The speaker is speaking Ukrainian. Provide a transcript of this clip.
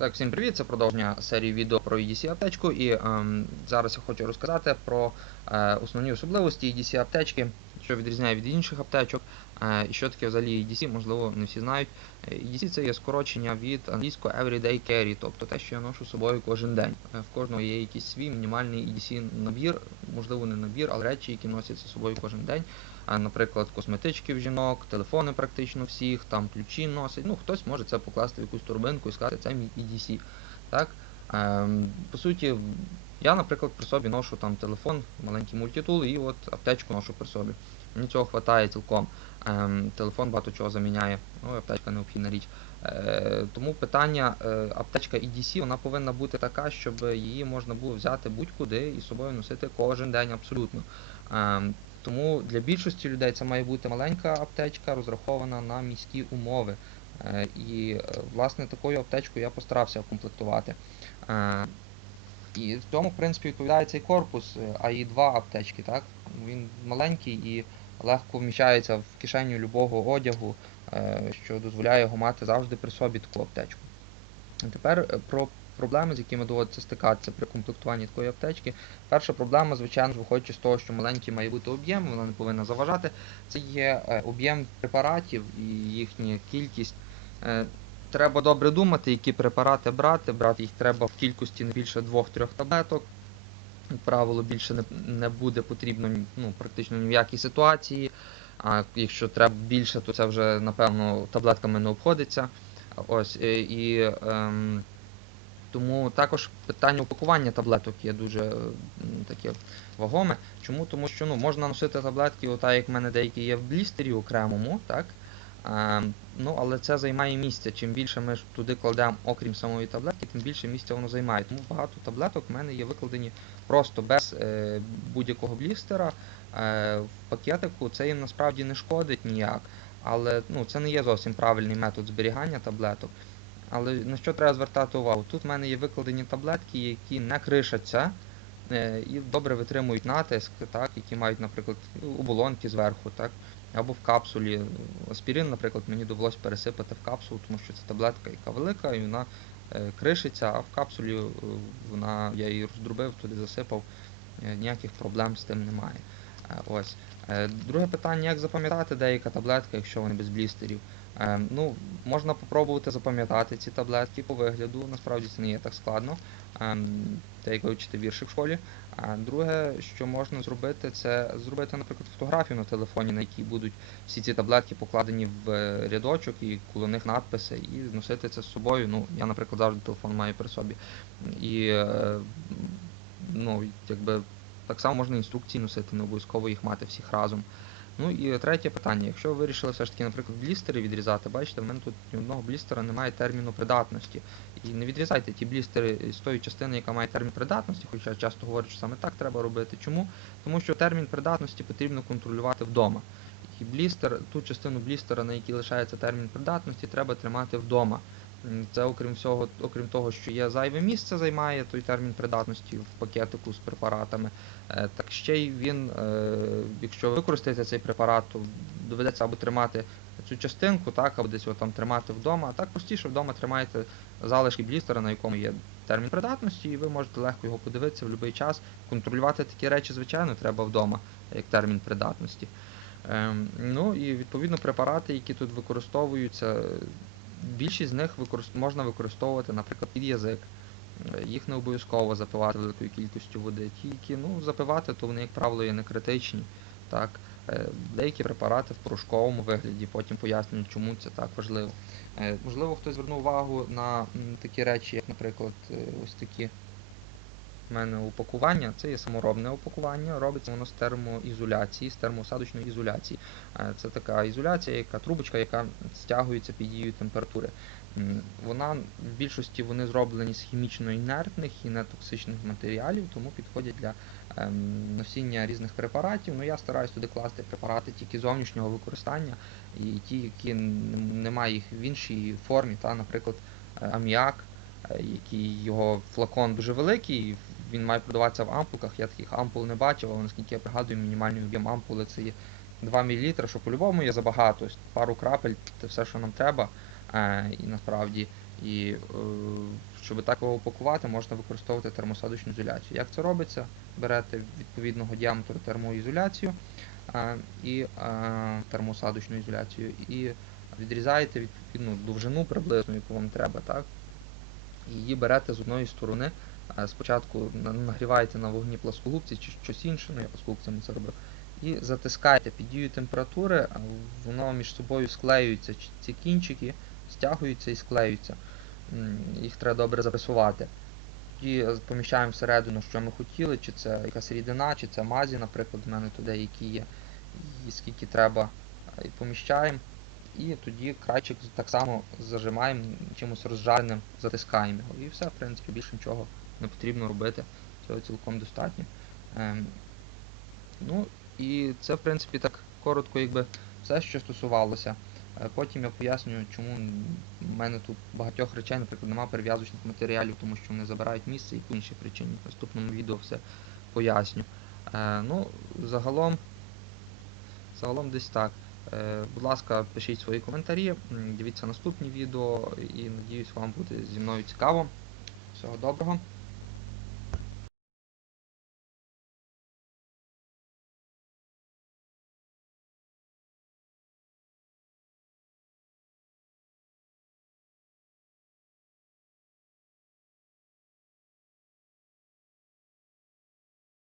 Так, всім привіт! Це продовження серії відео про EDC аптечку. І ем, зараз я хочу розказати про е, основні особливості EDC аптечки, що відрізняє від інших аптечок, е, і що таке взагалі EDC, можливо, не всі знають. Е, EDC це є скорочення від англійського Everyday Carry, тобто те, що я ношу з собою кожен день. Е, в кожного є якийсь свій мінімальний EDC набір, можливо, не набір, але речі, які носяться з собою кожен день. Наприклад, косметички в жінок, телефони практично всіх, там ключі носить. Ну, хтось може це покласти в якусь турбинку і сказати, це мій EDC. Так? Ем, по суті, я, наприклад, при собі ношу там телефон, маленький мультитул, і от аптечку ношу при собі. Мені цього вистачає цілком. Ем, телефон багато чого заміняє, ну, аптечка необхідна річ. Е, тому питання, е, аптечка EDC, вона повинна бути така, щоб її можна було взяти будь-куди і з собою носити кожен день абсолютно. Тому для більшості людей це має бути маленька аптечка, розрахована на міські умови. Е, І е, власне такою аптечкою я постарався комплектувати. Е, І в цьому, в принципі, відповідає цей корпус е, АІ-2 аптечки. Так? Він маленький і легко вміщається в кишеню любого одягу, що дозволяє його мати завжди при собі таку аптечку. Тепер про проблеми, з якими доводиться стикатися при комплектуванні такої аптечки. Перша проблема, звичайно, ж, виходячи з того, що маленький має бути об'єм, вона не повинна заважати. Це є е, об'єм препаратів і їхня кількість. Е, Треба добре думати, які препарати брати. Брати їх треба в кількості не більше 2-3 таблеток. Як правило, більше не, не буде потрібно ну, практично ні в якій ситуації. А якщо треба більше, то це вже напевно таблетками не обходиться. Ось е, і ем, тому також питання упакування таблеток є дуже таке вагоме. Чому? Тому що ну, можна носити таблетки, отак як в мене деякі є в блістері окремому, так? Е, ну, але це займає місце. Чим більше ми туди кладемо, окрім самої таблетки, тим більше місця воно займає. Тому багато таблеток в мене є викладені просто без е, будь-якого блістера е, в пакетику. Це їм насправді не шкодить ніяк. Але ну, це не є зовсім правильний метод зберігання таблеток. Але на що треба звертати увагу? Тут в мене є викладені таблетки, які не кришаться е, і добре витримують натиск, так, які мають, наприклад, оболонки зверху, так, або в капсулі. Аспірин, наприклад, мені довелося пересипати в капсулу, тому що це таблетка, яка велика, і вона е, кришиться, а в капсулі е, вона, я її роздробив, туди засипав, ніяких проблем з тим немає. Ось. Друге питання, як запам'ятати деяка таблетка, якщо вони без блістерів. Е, Ну, можна попробувати запам'ятати ці таблетки по вигляду, насправді це не є так складно. Ем, Те, як ви вірші в школі. Друге, що можна зробити, це зробити, наприклад, фотографію на телефоні, на якій будуть всі ці таблетки покладені в е, рядочок і коло них надписи, і носити це з собою. Ну, я, наприклад, завжди телефон маю при собі. І е, ну, якби так само можна інструкції носити, не обов'язково їх мати всіх разом. Ну і третє питання. Якщо ви вирішили все ж таки, наприклад, блістери відрізати, бачите, в мене тут ні одного блістера немає терміну придатності. І не відрізайте ті блістери з тої частини, яка має термін придатності, хоча часто говорять, що саме так треба робити. Чому? Тому що термін придатності потрібно контролювати вдома. І блістер, ту частину блістера, на якій лишається термін придатності, треба тримати вдома. Це окрім всього, окрім того, що є зайве місце, займає той термін придатності в пакетику з препаратами. Е, Так ще й він, е, якщо ви використаєте цей препарат, то доведеться або тримати цю частинку, так, або десь його там тримати вдома. А так простіше вдома тримаєте залишки блістера, на якому є термін придатності, і ви можете легко його подивитися в будь-який час. Контролювати такі речі, звичайно, треба вдома, як термін придатності. Ем, ну і відповідно препарати, які тут використовуються, більшість з них можна використовувати, наприклад, під язик. Їх не обов'язково запивати великою кількістю води. Ті, які ну, запивати, то вони, як правило, є не критичні. Так. Е, Деякі препарати в порошковому вигляді, потім пояснюють, чому це так важливо. Е, Можливо, хтось звернув увагу на такі речі, як, наприклад, е, ось такі в мене упакування. Це є саморобне упакування, робиться воно з термоізоляції, з термоосадочної ізоляції. Е, Це така ізоляція, яка трубочка, яка стягується під дією температури. Вона в більшості вони зроблені з хімічно інертних і нетоксичних матеріалів, тому підходять для ем, носіння різних препаратів. Ну я стараюсь туди класти препарати тільки зовнішнього використання і ті, які немає їх в іншій формі, та, наприклад, е, аміак, е, який його флакон дуже великий, він має продаватися в ампулках. Я таких ампул не бачив, але наскільки я пригадую, мінімальний об'єм ампули це є 2 мл, що по-любому є забагато. Пару крапель це все, що нам треба. Е, і насправді І е, щоб так його упакувати, можна використовувати термосадочну ізоляцію. Як це робиться? Берете відповідного діаметру термоізоляцію е, і термосадочну ізоляцію і відрізаєте відповідну довжину приблизно, яку вам треба, так? Її берете з одної сторони. Е, Спочатку нагріваєте на вогні пласкогубці чи щось інше, ну я пласкогубцями це робив, і затискаєте під дією температури, воно між собою склеюється, ці кінчики стягуються і склеюються. Їх треба добре запресувати. Тоді е, поміщаємо всередину, що ми хотіли, чи це якась рідина, чи це мазі, наприклад, в мене туди які є, і скільки треба, е, і поміщаємо. І тоді крайчик так само зажимаємо чимось розжареним, затискаємо. І все, в принципі, більше нічого не потрібно робити. Цього цілком достатньо. Ем, ну і це, в принципі, так коротко, якби все, що стосувалося. Е, Потім я пояснюю, чому в мене тут багатьох речей, наприклад, немає перев'язочних матеріалів, тому що вони забирають місце і по іншій причині. В наступному відео все поясню. Е, ну, загалом, загалом десь так. Е, будь ласка, пишіть свої коментарі, дивіться наступні відео і надіюсь, вам буде зі мною цікаво. Всього доброго.